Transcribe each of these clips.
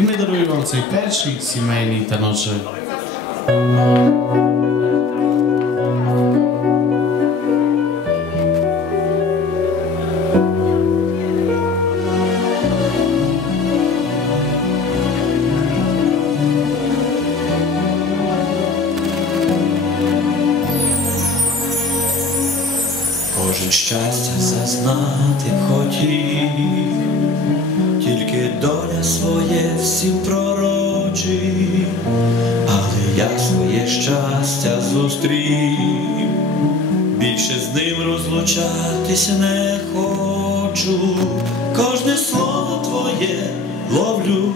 І ми даруємо цей перший сімейний таночок. Кожен щастя зазнати хотів, тільки доля своє зустрів, більше з ним розлучатися не хочу, кожне слово твоє ловлю,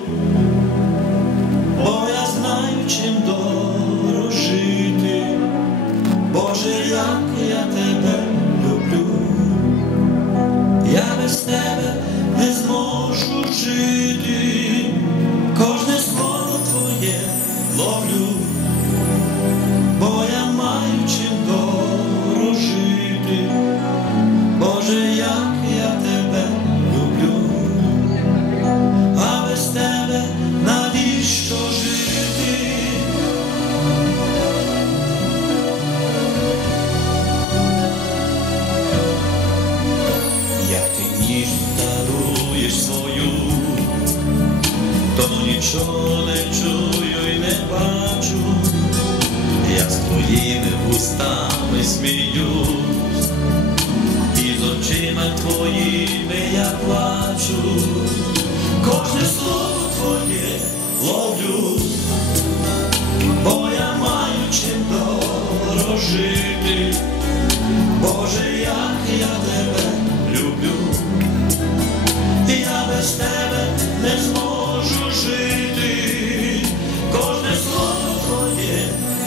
бо я знаю, чим дорожити. Боже, як я тебе люблю, я без тебе не зможу жити, то нічого не чую і не бачу, я з твоїми вустами сміюсь, і з очима твоїми я плачу, кожне слово твоє ловлю, бо я маю чим дорожити, Боже, як я тебе люблю, я без тебе.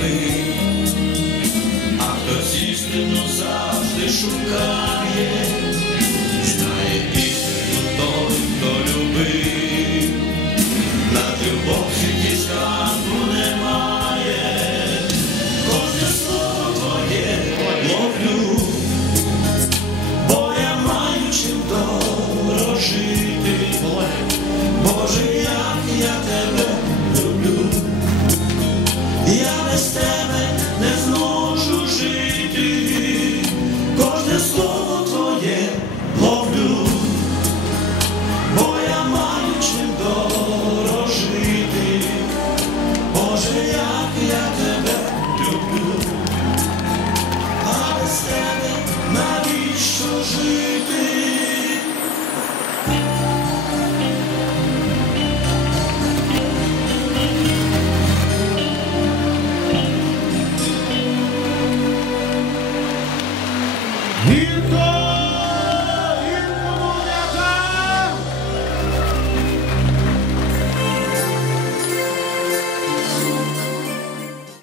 вини, а хтось істину завжди шукає, знає. Bye.